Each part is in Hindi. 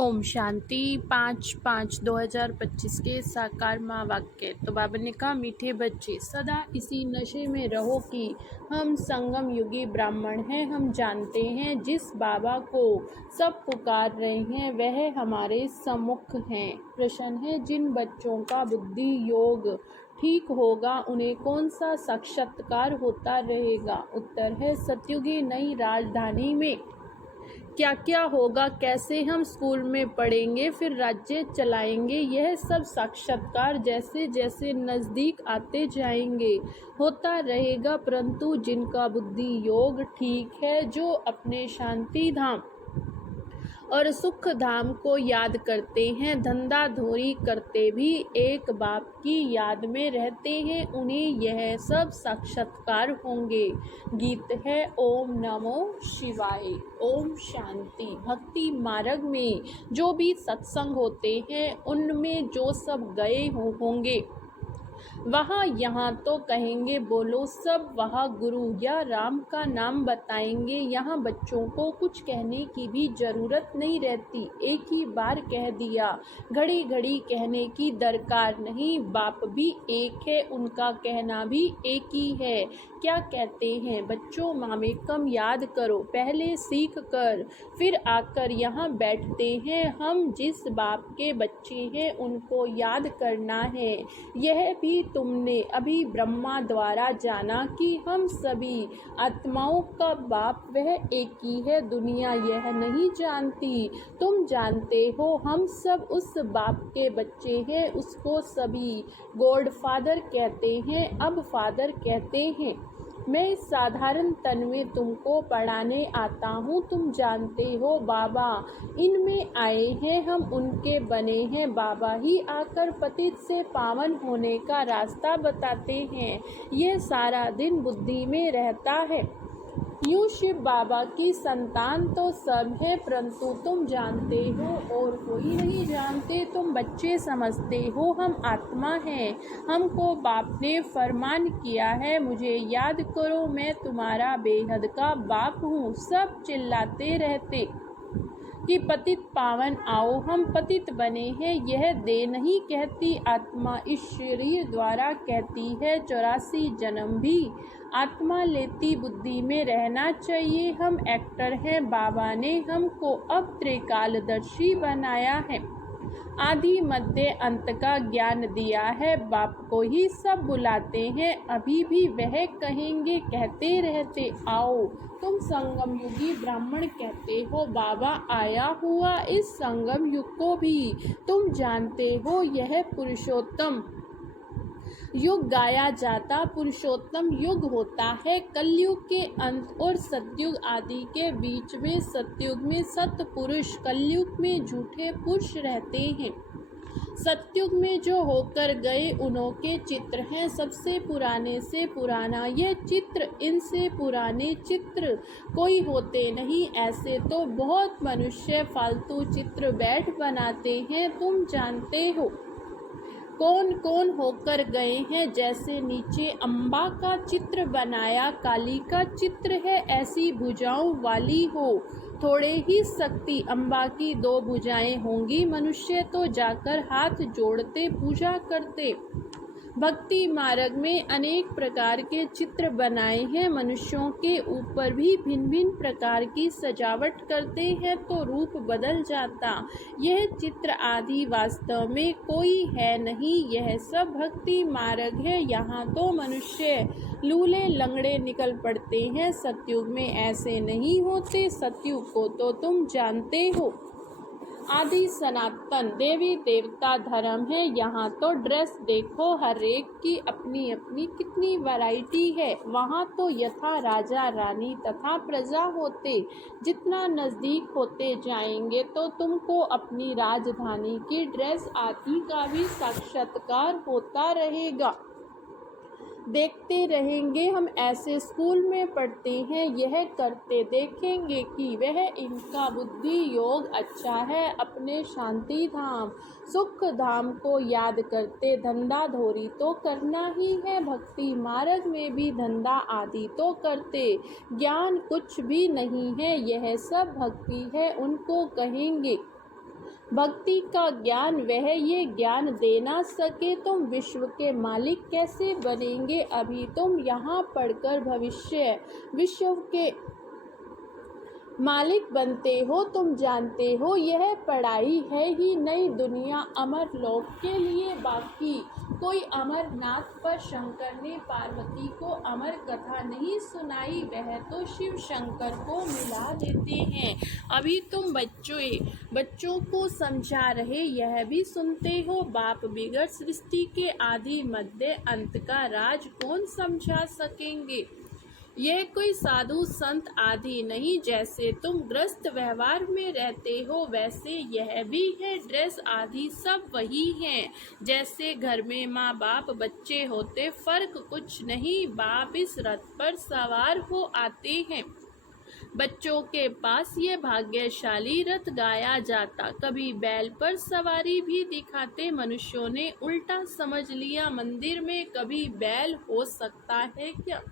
ओम शांति 5/5/2025 के साकार माँ वाक्य। तो बाबा ने कहा, मीठे बच्चे सदा इसी नशे में रहो कि हम संगम युगी ब्राह्मण हैं। हम जानते हैं जिस बाबा को सब पुकार रहे हैं वह हमारे सम्मुख हैं। प्रश्न है, जिन बच्चों का बुद्धि योग ठीक होगा उन्हें कौन सा साक्षात्कार होता रहेगा? उत्तर है, सतयुगी नई राजधानी में क्या क्या होगा, कैसे हम स्कूल में पढ़ेंगे, फिर राज्य चलाएंगे, यह सब साक्षात्कार जैसे जैसे नज़दीक आते जाएंगे होता रहेगा। परंतु जिनका बुद्धि योग ठीक है, जो अपने शांति धाम और सुख धाम को याद करते हैं, धंधा धोरी करते भी एक बाप की याद में रहते हैं, उन्हें यह सब साक्षात्कार होंगे। गीत है ओम नमो शिवाय। ओम शांति। भक्ति मार्ग में जो भी सत्संग होते हैं उनमें जो सब गए होंगे वहाँ यहाँ तो कहेंगे बोलो सब, वहाँ गुरु या राम का नाम बताएंगे। यहाँ बच्चों को कुछ कहने की भी ज़रूरत नहीं रहती, एक ही बार कह दिया, घड़ी घड़ी कहने की दरकार नहीं। बाप भी एक है, उनका कहना भी एक ही है। क्या कहते हैं बच्चों, मामे कम याद करो, पहले सीख कर फिर आकर यहाँ बैठते हैं। हम जिस बाप के बच्चे हैं उनको याद करना है। यह भी तुमने अभी ब्रह्मा द्वारा जाना कि हम सभी आत्माओं का बाप वह एक ही है। दुनिया यह नहीं जानती, तुम जानते हो। हम सब उस बाप के बच्चे हैं, उसको सभी गॉड फादर कहते हैं, अब फादर कहते हैं। मैं इस साधारण तन में तुमको पढ़ाने आता हूँ। तुम जानते हो बाबा इनमें आए हैं, हम उनके बने हैं। बाबा ही आकर पतित से पावन होने का रास्ता बताते हैं। यह सारा दिन बुद्धि में रहता है। यूँ शिव बाबा की संतान तो सब है, परंतु तुम जानते हो और कोई नहीं जानते। तुम बच्चे समझते हो हम आत्मा हैं। हमको बाप ने फरमान किया है, मुझे याद करो, मैं तुम्हारा बेहद का बाप हूँ। सब चिल्लाते रहते कि पतित पावन आओ, हम पतित बने हैं। यह देह नहीं कहती, आत्मा इस शरीर द्वारा कहती है। 84 जन्म भी आत्मा लेती, बुद्धि में रहना चाहिए। हम एक्टर हैं, बाबा ने हमको अब त्रिकालदर्शी बनाया है। आदि मध्य अंत का ज्ञान दिया है। बाप को ही सब बुलाते हैं, अभी भी वह कहेंगे, कहते रहते आओ। तुम संगम युगी ब्राह्मण कहते हो, बाबा आया हुआ इस संगम युग को भी तुम जानते हो। यह पुरुषोत्तम युग गाया जाता पुरुषोत्तम युग होता है। कलयुग के अंत और सतयुग आदि के बीच में सतयुग में सतपुरुष, कलयुग में झूठे पुरुष रहते हैं। सतयुग में जो होकर गए उनके चित्र हैं सबसे पुराने से पुराना। ये चित्र, इनसे पुराने चित्र कोई होते नहीं। ऐसे तो बहुत मनुष्य फालतू चित्र बैठ बनाते हैं, तुम जानते हो कौन कौन होकर गए हैं। जैसे नीचे अम्बा का चित्र बनाया, काली का चित्र है, ऐसी भुजाओं वाली हो। थोड़े ही शक्ति अम्बा की 2 भुजाएं होंगी, मनुष्य तो जाकर हाथ जोड़ते पूजा करते। भक्ति मार्ग में अनेक प्रकार के चित्र बनाए हैं, मनुष्यों के ऊपर भी भिन्न भिन्न प्रकार की सजावट करते हैं तो रूप बदल जाता। यह चित्र आदि वास्तव में कोई है नहीं, यह सब भक्ति मार्ग है। यहाँ तो मनुष्य लूले लंगड़े निकल पड़ते हैं, सतयुग में ऐसे नहीं होते। सतयुग को तो तुम जानते हो, आदि सनातन देवी देवता धर्म है। यहाँ तो ड्रेस देखो, हर एक की अपनी अपनी कितनी वैरायटी है। वहाँ तो यथा राजा रानी तथा प्रजा होते। जितना नज़दीक होते जाएंगे तो तुमको अपनी राजधानी की ड्रेस आदि का भी साक्षात्कार होता रहेगा। देखते रहेंगे हम ऐसे स्कूल में पढ़ते हैं, यह करते देखेंगे कि वह इनका बुद्धि योग अच्छा है। अपने शांति धाम सुख धाम को याद करते, धंधा धोरी तो करना ही है। भक्ति मार्ग में भी धंधा आदि तो करते, ज्ञान कुछ भी नहीं है। यह सब भक्ति है, उनको कहेंगे भक्ति का ज्ञान वह ये ज्ञान दे ना सके, तुम विश्व के मालिक कैसे बनेंगे। अभी तुम यहाँ पढ़कर भविष्य विश्व के मालिक बनते हो। तुम जानते हो यह पढ़ाई है ही नई दुनिया अमर लोक के लिए बाकी। कोई अमरनाथ पर शंकर ने पार्वती को अमर कथा नहीं सुनाई, वह तो शिव शंकर को मिला देते हैं। अभी तुम बच्चों को समझा रहे यह भी सुनते हो, बाप बिगड़ सृष्टि के आदि मध्य अंत का राज कौन समझा सकेंगे। यह कोई साधु संत आदि नहीं, जैसे तुम ग्रस्त व्यवहार में रहते हो वैसे यह भी है। ड्रेस आदि सब वही हैं, जैसे घर में माँ बाप बच्चे होते, फर्क कुछ नहीं। बाप इस रथ पर सवार हो आते हैं, बच्चों के पास ये भाग्यशाली रथ गाया जाता। कभी बैल पर सवारी भी दिखाते, मनुष्यों ने उल्टा समझ लिया मंदिर में कभी बैल हो सकता है क्या।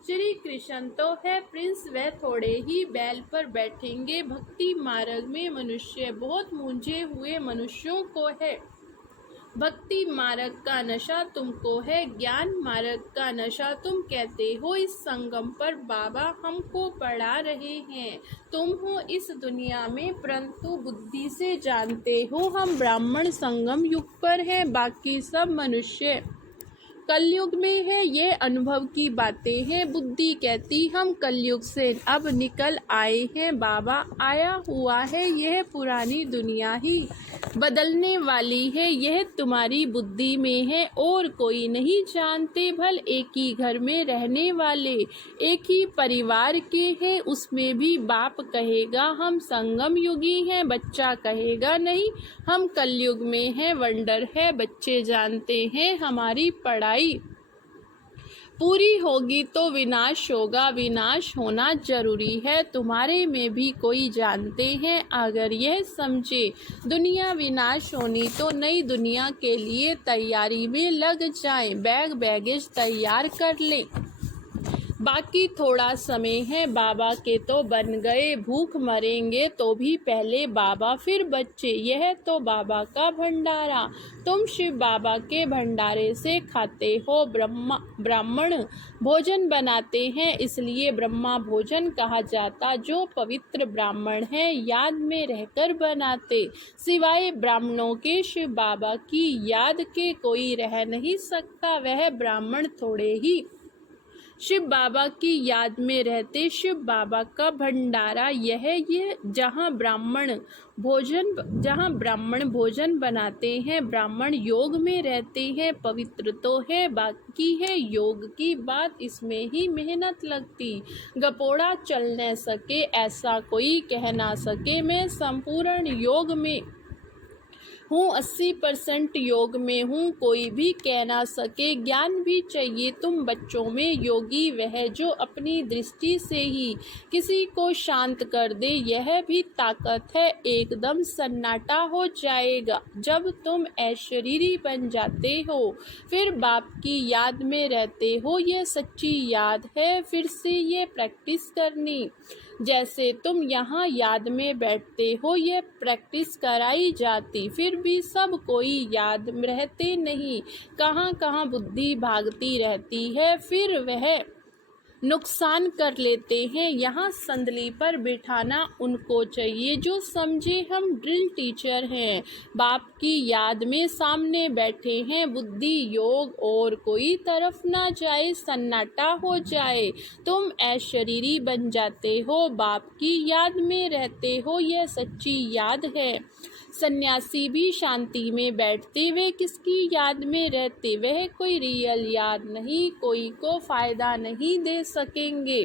श्री कृष्ण तो है प्रिंस, वह थोड़े ही बैल पर बैठेंगे। भक्ति मार्ग में मनुष्य बहुत मूंझे हुए मनुष्यों को है। भक्ति मार्ग का नशा तुमको है, ज्ञान मार्ग का नशा तुम कहते हो। इस संगम पर बाबा हमको पढ़ा रहे हैं। तुम हो इस दुनिया में, परंतु बुद्धि से जानते हो हम ब्राह्मण संगम युग पर हैं, बाकी सब मनुष्य कलयुग में है। ये अनुभव की बातें हैं, बुद्धि कहती हम कलयुग से अब निकल आए हैं। बाबा आया हुआ है, यह पुरानी दुनिया ही बदलने वाली है, यह तुम्हारी बुद्धि में है और कोई नहीं जानते। भल एक ही घर में रहने वाले एक ही परिवार के हैं, उसमें भी बाप कहेगा हम संगम युगी हैं, बच्चा कहेगा नहीं हम कलयुग में हैं। वंडर है, बच्चे जानते हैं हमारी पढ़ाई पूरी होगी तो विनाश होगा, विनाश होना जरूरी है। तुम्हारे में भी कोई जानते हैं, अगर यह समझे दुनिया विनाश होनी तो नई दुनिया के लिए तैयारी में लग जाएं, बैग बैगेज तैयार कर लें। बाकी थोड़ा समय है, बाबा के तो बन गए, भूख मरेंगे तो भी पहले बाबा फिर बच्चे, यह तो बाबा का भंडारा। तुम शिव बाबा के भंडारे से खाते हो। ब्राह्मण भोजन बनाते हैं, इसलिए ब्रह्मा भोजन कहा जाता। जो पवित्र ब्राह्मण है याद में रहकर बनाते, सिवाय ब्राह्मणों के शिव बाबा की याद के कोई रह नहीं सकता। वह ब्राह्मण थोड़े ही शिव बाबा की याद में रहते। शिव बाबा का भंडारा यह जहाँ ब्राह्मण भोजन बनाते हैं, ब्राह्मण योग में रहते हैं। पवित्र तो है, बाकी है योग की बात, इसमें ही मेहनत लगती। गपोड़ा चल न सके ऐसा कोई कह ना सके, मैं संपूर्ण योग में हूँ, 80% योग में हूँ, कोई भी कह ना सके। ज्ञान भी चाहिए तुम बच्चों में, योगी वह जो अपनी दृष्टि से ही किसी को शांत कर दे, यह भी ताकत है। एकदम सन्नाटा हो जाएगा जब तुम अशरीरी बन जाते हो, फिर बाप की याद में रहते हो। यह सच्ची याद है, फिर से ये प्रैक्टिस करनी। जैसे तुम यहाँ याद में बैठते हो, ये प्रैक्टिस कराई जाती, फिर भी सब कोई याद रहते नहीं, कहाँ कहाँ बुद्धि भागती रहती है, फिर वह नुकसान कर लेते हैं। यहाँ संदली पर बिठाना उनको चाहिए जो समझे हम ड्रिल टीचर हैं, बाप की याद में सामने बैठे हैं। बुद्धि योग और कोई तरफ ना जाए, सन्नाटा हो जाए, तुम अशरीरी बन जाते हो, बाप की याद में रहते हो, यह सच्ची याद है। सन्यासी भी शांति में बैठते, वे किसकी याद में रहते, वह कोई रियल याद नहीं, कोई को फायदा नहीं दे सकेंगे।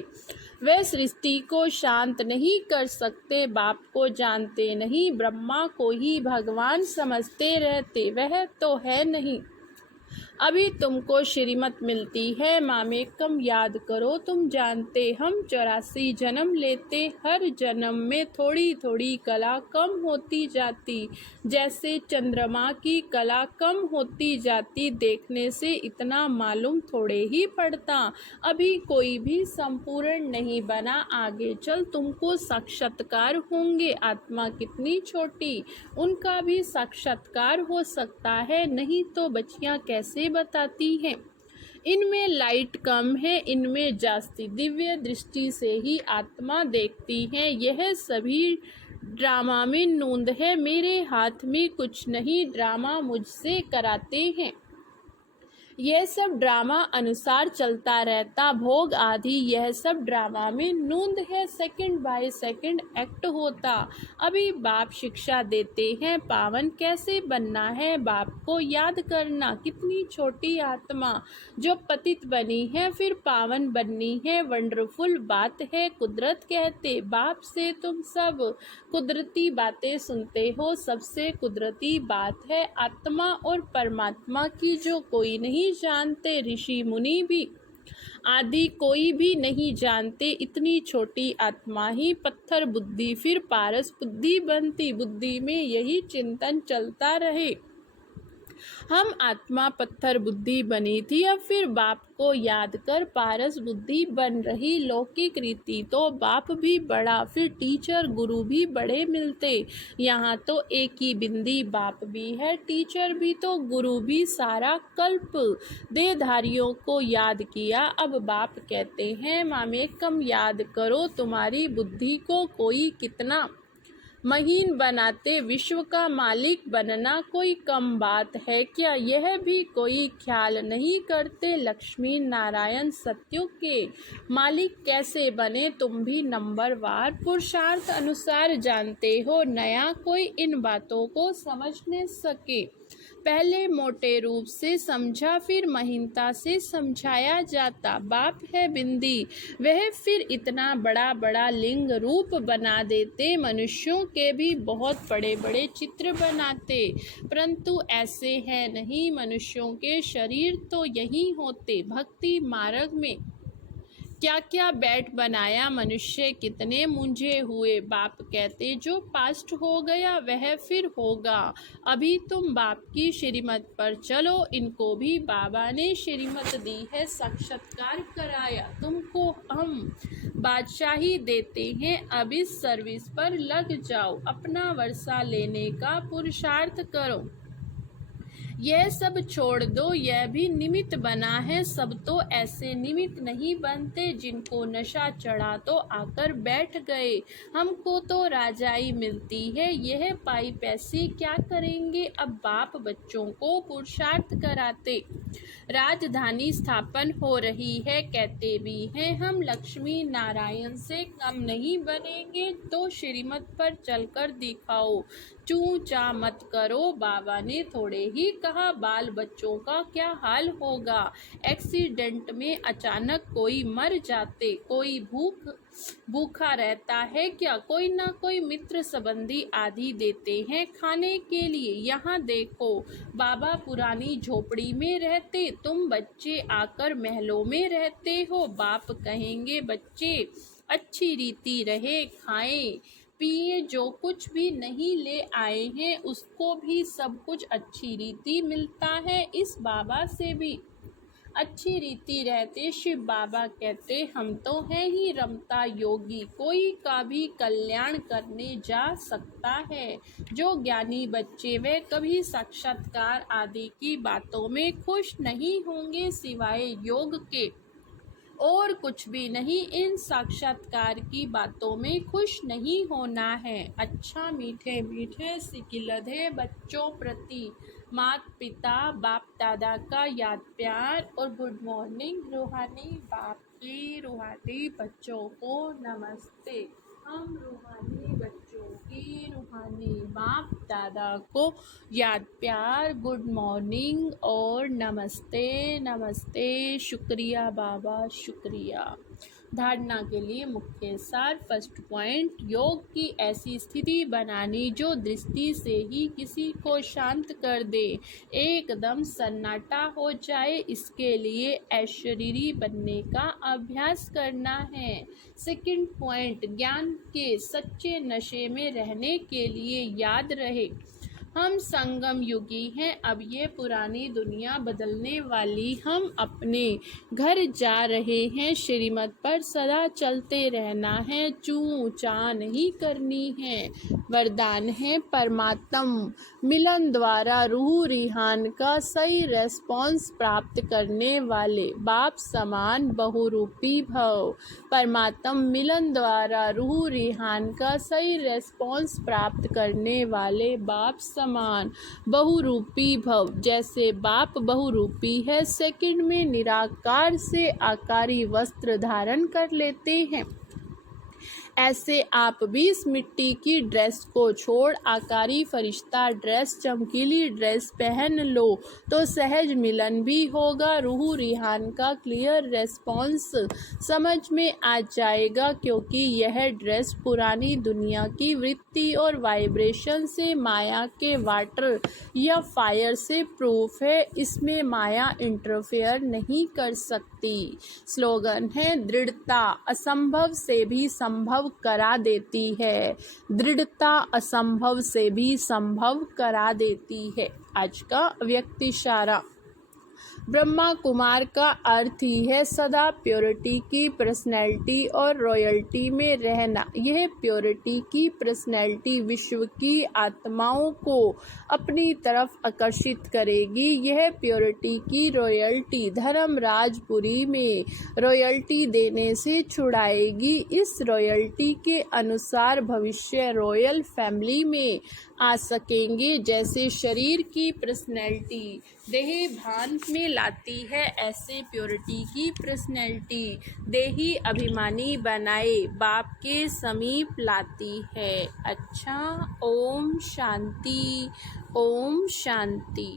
वे सृष्टि को शांत नहीं कर सकते, बाप को जानते नहीं, ब्रह्मा को ही भगवान समझते रहते, वह तो है नहीं। अभी तुमको श्रीमत मिलती है, मामेकम याद करो तुम जानते हम 84 जन्म लेते, हर जन्म में थोड़ी थोड़ी कला कम होती जाती, जैसे चंद्रमा की कला कम होती जाती, देखने से इतना मालूम थोड़े ही पड़ता। अभी कोई भी संपूर्ण नहीं बना, आगे चल तुमको साक्षात्कार होंगे। आत्मा कितनी छोटी, उनका भी साक्षात्कार हो सकता है, नहीं तो बच्चियां कैसे बताती हैं। इनमें लाइट कम है, इनमें जास्ती दिव्य दृष्टि से ही आत्मा देखती है। यह सभी ड्रामा में नूंद है, मेरे हाथ में कुछ नहीं, ड्रामा मुझसे कराते हैं। यह सब ड्रामा अनुसार चलता रहता, भोग आदि यह सब ड्रामा में नूंद है, सेकंड बाय सेकंड एक्ट होता। अभी बाप शिक्षा देते हैं, पावन कैसे बनना है, बाप को याद करना। कितनी छोटी आत्मा जो पतित बनी है, फिर पावन बननी है, वंडरफुल बात है। कुदरत कहते, बाप से तुम सब कुदरती बातें सुनते हो, सबसे कुदरती बात है आत्मा और परमात्मा की जो कोई नहीं जानते, ऋषि मुनि भी आदि कोई भी नहीं जानते। इतनी छोटी आत्मा ही पत्थर बुद्धि फिर पारस बुद्धि बनती, बुद्धि में यही चिंतन चलता रहे। हम आत्मा पत्थर बुद्धि बनी थी, अब फिर बाप को याद कर पारस बुद्धि बन रही। लौकिक रीति तो बाप भी बड़ा, फिर टीचर गुरु भी बड़े मिलते। यहाँ तो एक ही बिंदी बाप भी है, टीचर भी तो गुरु भी, सारा कल्प देहधारियों को याद किया। अब बाप कहते हैं, मामेकम याद करो तुम्हारी बुद्धि को कोई कितना महीन बनाते, विश्व का मालिक बनना कोई कम बात है क्या, यह भी कोई ख्याल नहीं करते। लक्ष्मी नारायण सत्यों के मालिक कैसे बने, तुम भी नंबरवार पुरुषार्थ अनुसार जानते हो, नया कोई इन बातों को समझ न सके। पहले मोटे रूप से समझा, फिर महीनता से समझाया जाता। बाप है बिंदी, वह फिर इतना बड़ा बड़ा लिंग रूप बना देते, मनुष्यों के भी बहुत बड़े बड़े चित्र बनाते, परंतु ऐसे है नहीं। मनुष्यों के शरीर तो यही होते। भक्ति मार्ग में क्या क्या बैठ बनाया, मनुष्य कितने मूंझे हुए। बाप कहते, जो पास्ट हो गया वह फिर होगा, अभी तुम बाप की श्रीमत पर चलो। इनको भी बाबा ने श्रीमत दी है, साक्षात्कार कराया। तुमको हम बादशाही देते हैं, अब इस सर्विस पर लग जाओ, अपना वर्षा लेने का पुरुषार्थ करो। यह सब छोड़ दो, यह भी निमित्त बना है, सब तो ऐसे निमित्त नहीं बनते जिनको नशा चढ़ा तो आकर बैठ गए। हमको तो राजाई मिलती है, यह पाई पैसे क्या करेंगे। अब बाप बच्चों को पुरुषार्थ कराते, राजधानी स्थापन हो रही है, कहते भी हैं हम लक्ष्मी नारायण से कम नहीं बनेंगे, तो श्रीमत पर चलकर दिखाओ, चू चा मत करो। बाबा ने थोड़े ही कहा, बाल बच्चों का क्या हाल होगा, एक्सीडेंट में अचानक कोई मर जाते, कोई भूखा रहता है क्या, कोई ना कोई मित्र संबंधी आदि देते हैं खाने के लिए। यहाँ देखो, बाबा पुरानी झोपड़ी में रहते, तुम बच्चे आकर महलों में रहते हो। बाप कहेंगे, बच्चे अच्छी रीति रहे, खाएं पिए, जो कुछ भी नहीं ले आए हैं उसको भी सब कुछ अच्छी रीति मिलता है। इस बाबा से भी अच्छी रीति रहते। शिव बाबा कहते, हम तो हैं ही रमता योगी, कोई का भी कल्याण करने जा सकता है। जो ज्ञानी बच्चे वे कभी साक्षात्कार आदि की बातों में खुश नहीं होंगे, सिवाय योग के और कुछ भी नहीं। इन साक्षात्कार की बातों में खुश नहीं होना है। अच्छा मीठे मीठे सिकिलधे बच्चों प्रति माता पिता बाप दादा का याद प्यार और गुड मॉर्निंग। रूहानी बाप की रूहानी बच्चों को नमस्ते। हम रूहानी बच्चों की रूहानी बाप दादा को याद प्यार, गुड मॉर्निंग और नमस्ते नमस्ते। शुक्रिया बाबा, शुक्रिया। धारणा के लिए मुख्य सार। फर्स्ट पॉइंट, योग की ऐसी स्थिति बनानी जो दृष्टि से ही किसी को शांत कर दे, एकदम सन्नाटा हो जाए। इसके लिए अशरीरी बनने का अभ्यास करना है। सेकंड पॉइंट, ज्ञान के सच्चे नशे में रहने के लिए याद रहे हम संगम युगी हैं। अब ये पुरानी दुनिया बदलने वाली, हम अपने घर जा रहे हैं। श्रीमत पर सदा चलते रहना है, चूं चा नहीं करनी है। वरदान है परमात्म मिलन द्वारा रूह रिहान का सही रेस्पॉन्स प्राप्त करने वाले बाप समान बहुरूपी भव। परमात्म मिलन द्वारा रूह रिहान का सही रेस्पॉन्स प्राप्त करने वाले बाप समान बहुरूपी भव। जैसे बाप बहुरूपी है, सेकंड में निराकार से आकारी वस्त्र धारण कर लेते हैं, ऐसे आप भी इस मिट्टी की ड्रेस को छोड़ आकारी फरिश्ता ड्रेस, चमकीली ड्रेस पहन लो तो सहज मिलन भी होगा। रूह रिहान का क्लियर रेस्पॉन्स समझ में आ जाएगा, क्योंकि यह ड्रेस पुरानी दुनिया की वृत्ति और वाइब्रेशन से माया के वाटर या फायर से प्रूफ है। इसमें माया इंटरफेयर नहीं कर सकती। स्लोगन है, दृढ़ता असंभव से भी संभव करा देती है। दृढ़ता असंभव से भी संभव करा देती है। आज का व्यक्त इशारा, ब्रह्मा कुमार का अर्थ ही है सदा प्योरिटी की पर्सनैलिटी और रॉयल्टी में रहना। यह प्योरिटी की पर्सनैलिटी विश्व की आत्माओं को अपनी तरफ आकर्षित करेगी। यह प्योरिटी की रॉयल्टी धर्मराजपुरी में रॉयल्टी देने से छुड़ाएगी। इस रॉयल्टी के अनुसार भविष्य रॉयल फैमिली में आ सकेंगे। जैसे शरीर की पर्सनैलिटी देही भान में लाती है, ऐसे प्योरिटी की पर्सनैलिटी देही अभिमानी बनाए बाप के समीप लाती है। अच्छा, ओम शांति, ओम शांति।